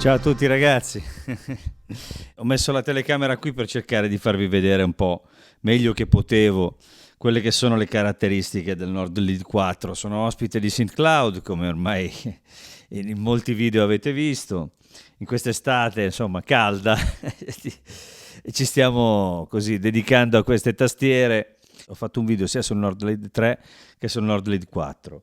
Ciao a tutti ragazzi, ho messo la telecamera qui per cercare di farvi vedere un po' meglio che potevo quelle che sono le caratteristiche del Nord Lead 4. Sono ospite di SynthCloud, come ormai in molti video avete visto, in quest'estate insomma calda e ci stiamo così dedicando a queste tastiere. Ho fatto un video sia sul Nord Lead 3 che sul Nord Lead 4.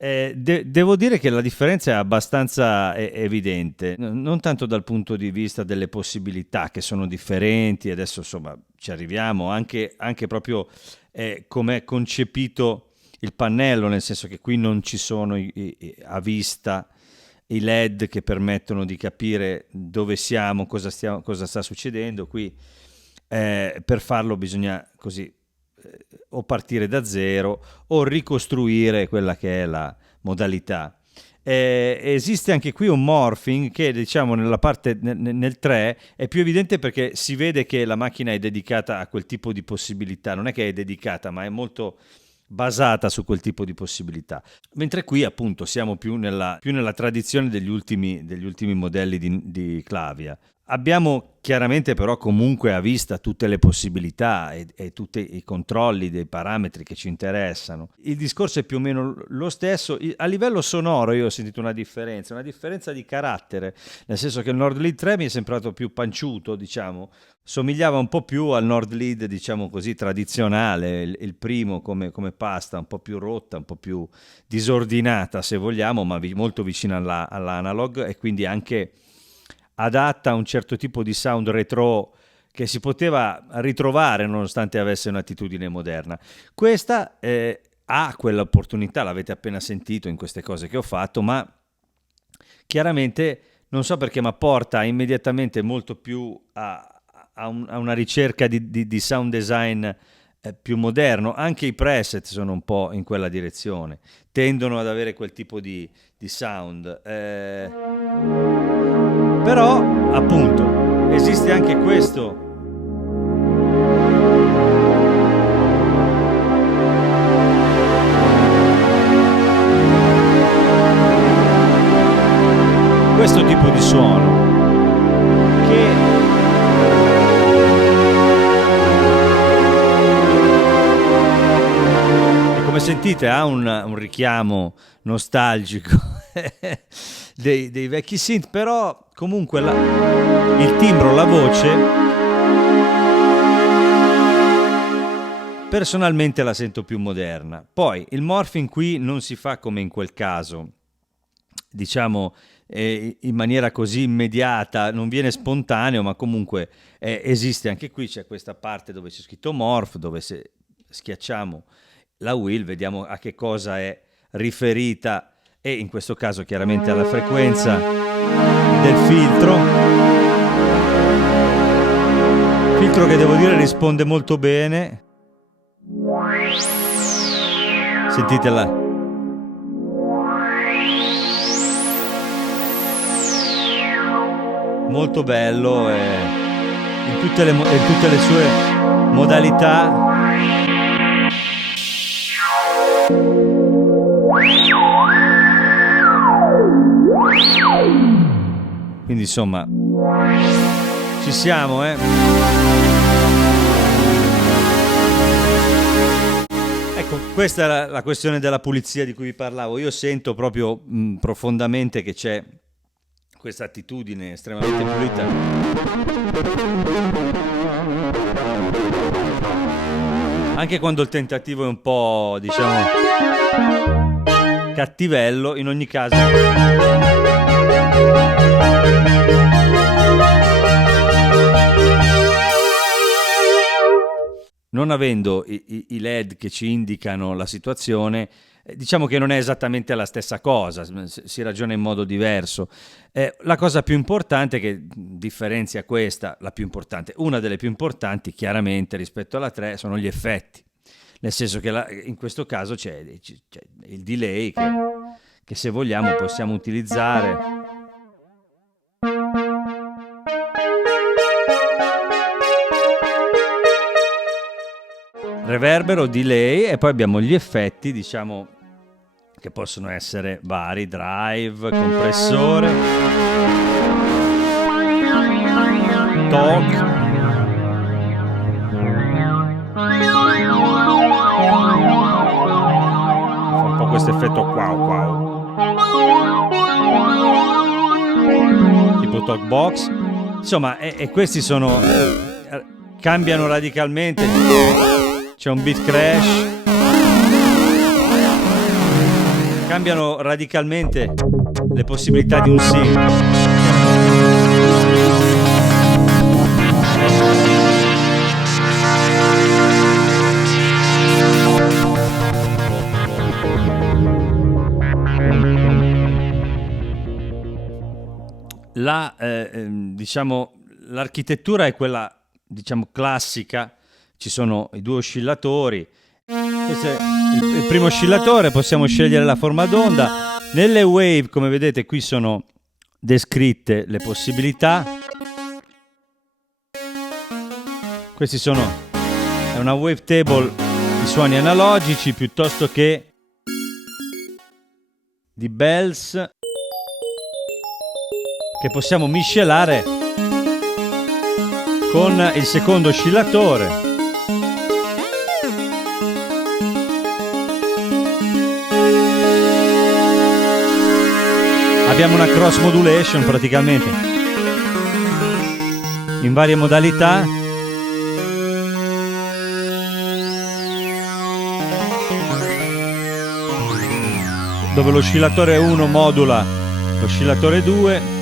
Devo dire che la differenza è abbastanza evidente, non tanto dal punto di vista delle possibilità che sono differenti, adesso insomma ci arriviamo, anche proprio come è concepito il pannello, nel senso che qui non ci sono a vista i LED che permettono di capire dove siamo, cosa sta succedendo. Qui per farlo bisogna così o partire da zero o ricostruire quella che è la modalità. Esiste anche qui un morphing che diciamo nella parte nel 3 è più evidente perché si vede che la macchina è dedicata a quel tipo di possibilità, non è che è dedicata ma è molto basata su quel tipo di possibilità, mentre qui appunto siamo più nella tradizione degli ultimi modelli di Clavia. Abbiamo chiaramente però comunque a vista tutte le possibilità e tutti i controlli dei parametri che ci interessano. Il discorso è più o meno lo stesso. A livello sonoro io ho sentito una differenza di carattere, nel senso che il Nord Lead 3 mi è sembrato più panciuto, diciamo, somigliava un po' più al Nord Lead, diciamo così, tradizionale, il primo come pasta, un po' più rotta, un po' più disordinata se vogliamo, ma molto vicina all'analog e quindi anche adatta a un certo tipo di sound retro che si poteva ritrovare nonostante avesse un'attitudine moderna. Questa ha quell'opportunità, l'avete appena sentito in queste cose che ho fatto, ma chiaramente non so perché, ma porta immediatamente molto più a una ricerca di sound design più moderno. Anche i preset sono un po' in quella direzione, tendono ad avere quel tipo di sound. Però, appunto, esiste anche questo tipo di suono che come sentite ha un richiamo nostalgico dei vecchi synth, però comunque il timbro, la voce personalmente la sento più moderna. Poi il morphing qui non si fa come in quel caso, diciamo in maniera così immediata, non viene spontaneo, ma comunque esiste anche qui. C'è questa parte dove c'è scritto morph, dove se schiacciamo la wheel vediamo a che cosa è riferita, e in questo caso chiaramente alla frequenza del filtro che devo dire risponde molto bene. Sentitela. Molto bello in tutte le sue modalità. Quindi insomma ci siamo, Ecco, questa è la questione della pulizia di cui vi parlavo. Io sento proprio profondamente che c'è questa attitudine estremamente pulita. Anche quando il tentativo è un po', diciamo, cattivello, in ogni caso non avendo i LED che ci indicano la situazione, diciamo che non è esattamente la stessa cosa, si ragiona in modo diverso. La cosa più importante che differenzia questa, una delle più importanti chiaramente rispetto alla 3, sono gli effetti. Nel senso che in questo caso c'è il delay che se vogliamo possiamo utilizzare. Reverbero, delay, e poi abbiamo gli effetti, diciamo, che possono essere vari: drive, compressore, talk, fa un po' questo effetto wow, tipo talk box, insomma, e questi sono cambiano radicalmente. C'è un beat crash, cambiano radicalmente le possibilità di un sync. Diciamo, l'architettura è quella, diciamo, classica. Ci sono i 2 oscillatori. Questo è il primo oscillatore, possiamo scegliere la forma d'onda. Nelle wave, come vedete, qui sono descritte le possibilità. È una wavetable di suoni analogici piuttosto che di bells che possiamo miscelare con il secondo oscillatore. Abbiamo una cross modulation praticamente in varie modalità. Dove l'oscillatore 1 modula l'oscillatore 2.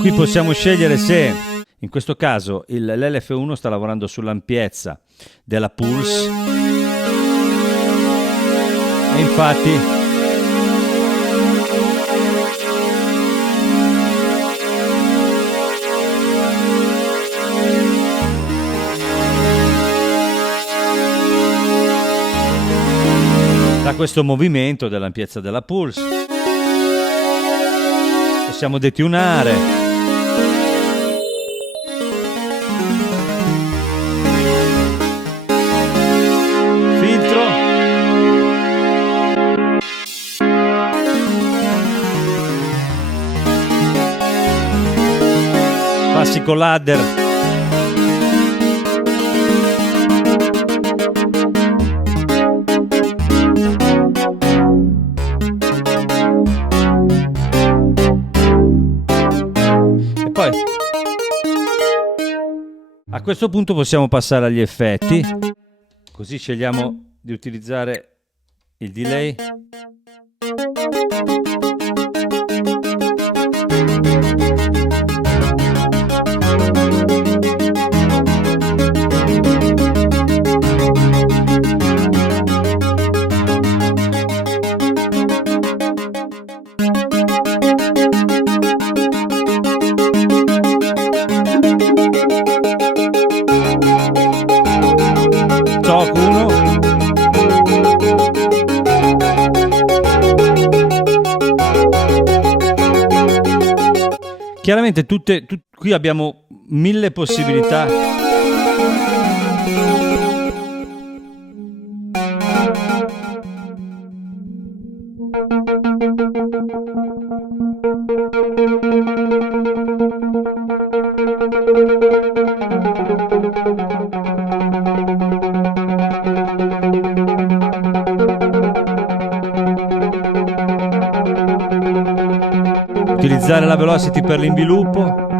Qui possiamo scegliere se, in questo caso, l'LF1 sta lavorando sull'ampiezza della pulse e infatti da questo movimento dell'ampiezza della pulse possiamo detunare. Classico ladder. E poi a questo punto possiamo passare agli effetti, così scegliamo di utilizzare il delay. Chiaramente qui abbiamo 1000 possibilità. Utilizzare la velocity per l'inviluppo.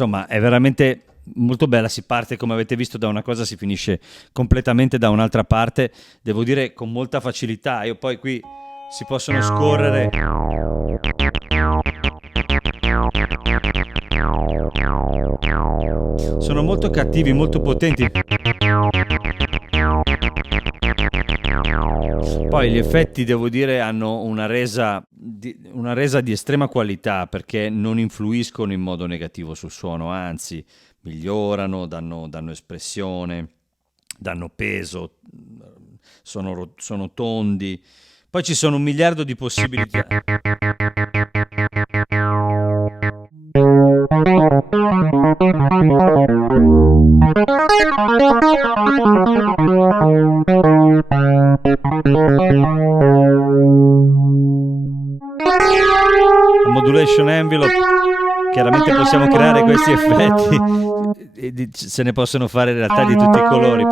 Insomma, è veramente molto bella, si parte come avete visto da una cosa, si finisce completamente da un'altra parte, devo dire con molta facilità. Io poi qui si possono scorrere. Sono molto cattivi, molto potenti. Poi gli effetti, devo dire, hanno una resa di estrema qualità, perché non influiscono in modo negativo sul suono, anzi migliorano, danno espressione, danno peso, sono tondi. Poi ci sono un miliardo di possibilità. Modulation envelope, chiaramente possiamo creare questi effetti e se ne possono fare in realtà di tutti i colori.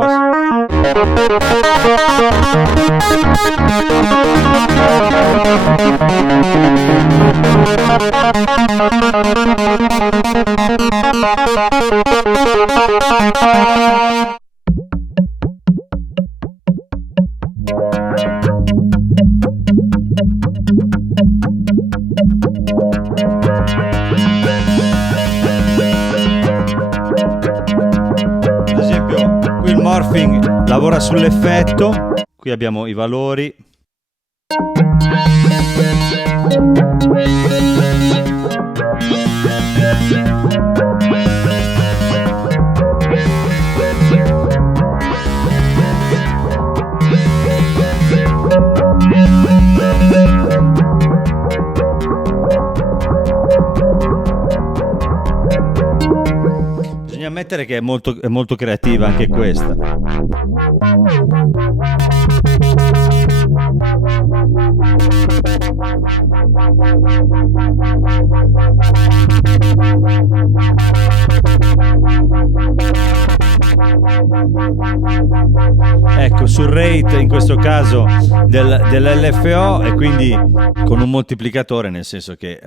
Ad esempio, qui il morphing lavora sull'effetto, qui abbiamo i valori. Bisogna ammettere che è molto creativa anche questa. Ecco, sul rate in questo caso dell'LFO, e quindi con un moltiplicatore, nel senso che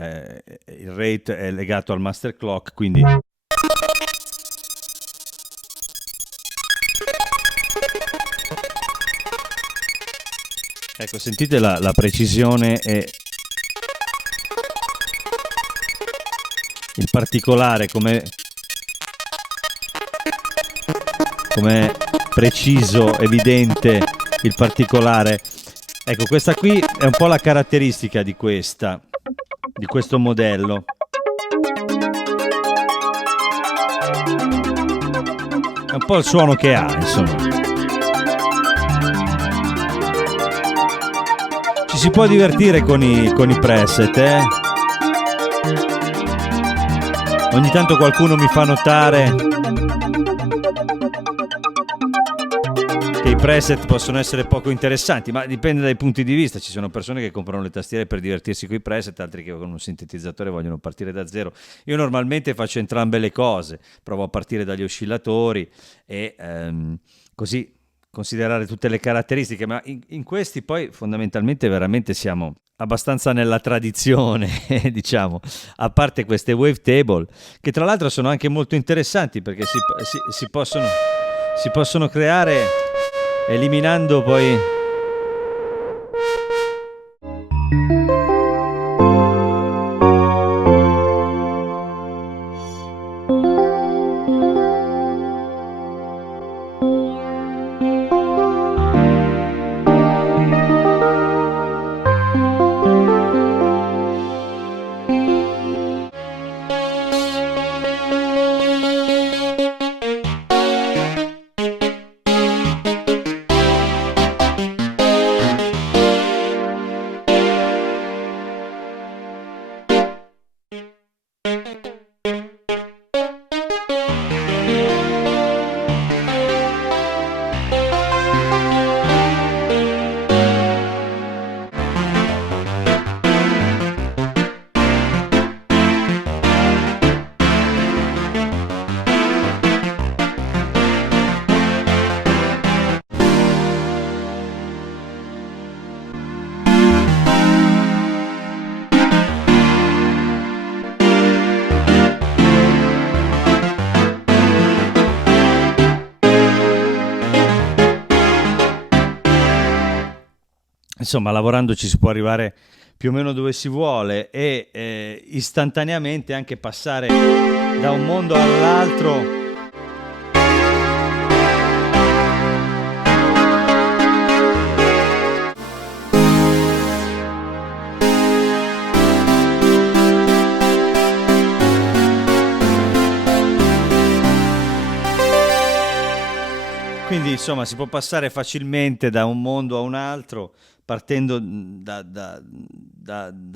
il rate è legato al master clock, quindi ecco, sentite la precisione e il particolare, come preciso, evidente il particolare. Ecco, questa qui è un po' la caratteristica di questo modello. È un po' il suono che ha, insomma. Ci si può divertire con i preset, Ogni tanto qualcuno mi fa notare che i preset possono essere poco interessanti, ma dipende dai punti di vista. Ci sono persone che comprano le tastiere per divertirsi con i preset, altri che con un sintetizzatore vogliono partire da zero. Io normalmente faccio entrambe le cose, provo a partire dagli oscillatori e così considerare tutte le caratteristiche, ma in questi poi fondamentalmente veramente siamo abbastanza nella tradizione, diciamo, a parte queste wavetable, che tra l'altro sono anche molto interessanti, perché si possono creare eliminando poi insomma, lavorando ci si può arrivare più o meno dove si vuole e istantaneamente anche passare da un mondo all'altro. Quindi insomma si può passare facilmente da un mondo a un altro partendo da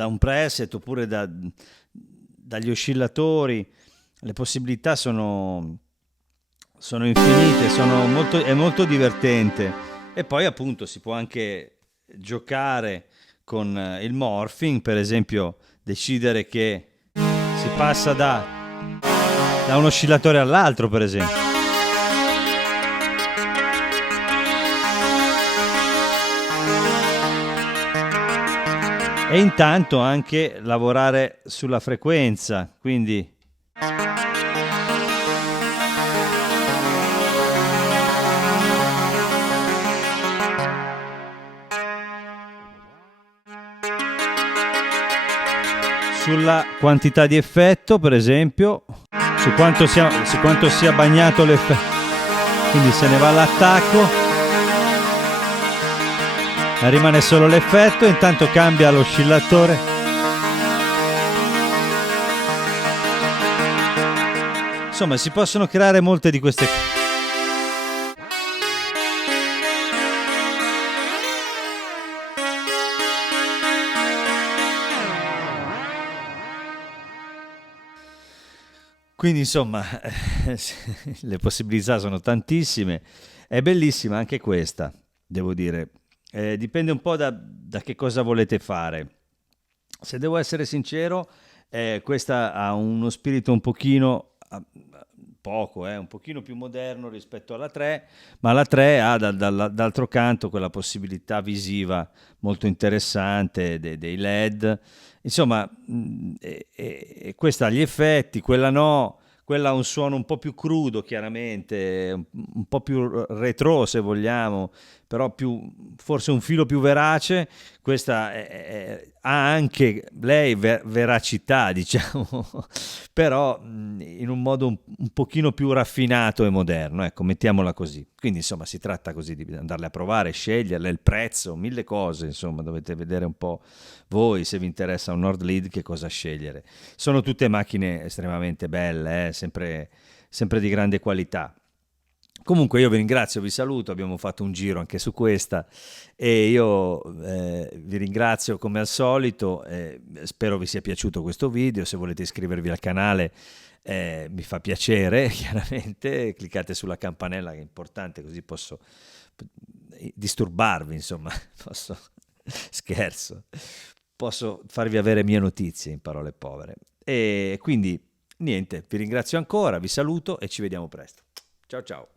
un preset oppure dagli oscillatori. Le possibilità sono infinite, è molto divertente. E poi appunto si può anche giocare con il morphing, per esempio decidere che si passa da un oscillatore all'altro, per esempio. E intanto anche lavorare sulla frequenza, quindi sulla quantità di effetto, per esempio, su quanto sia bagnato l'effetto. Quindi se ne va all'attacco, rimane solo l'effetto, intanto cambia l'oscillatore. Insomma, si possono creare molte di queste cose. Quindi insomma, le possibilità sono tantissime. È bellissima anche questa, devo dire. Dipende un po' da che cosa volete fare. Se devo essere sincero, questa ha uno spirito un pochino, un pochino più moderno rispetto alla 3, ma la 3 ha d'altro canto quella possibilità visiva molto interessante dei LED. Insomma, questa ha gli effetti, quella no. Quella ha un suono un po' più crudo, chiaramente, un po' più retro se vogliamo, però forse un filo più verace. Questa ha anche lei veracità, diciamo, però in un modo un pochino più raffinato e moderno, ecco, mettiamola così. Quindi insomma si tratta così di andarle a provare, sceglierle, il prezzo, mille cose, insomma dovete vedere un po' voi se vi interessa un Nord Lead che cosa scegliere. Sono tutte macchine estremamente belle, sempre di grande qualità. Comunque io vi ringrazio, vi saluto, abbiamo fatto un giro anche su questa e io vi ringrazio come al solito, spero vi sia piaciuto questo video. Se volete iscrivervi al canale mi fa piacere, chiaramente, cliccate sulla campanella che è importante, così posso disturbarvi, insomma, scherzo, posso farvi avere mie notizie, in parole povere. E quindi niente, vi ringrazio ancora, vi saluto e ci vediamo presto. Ciao ciao.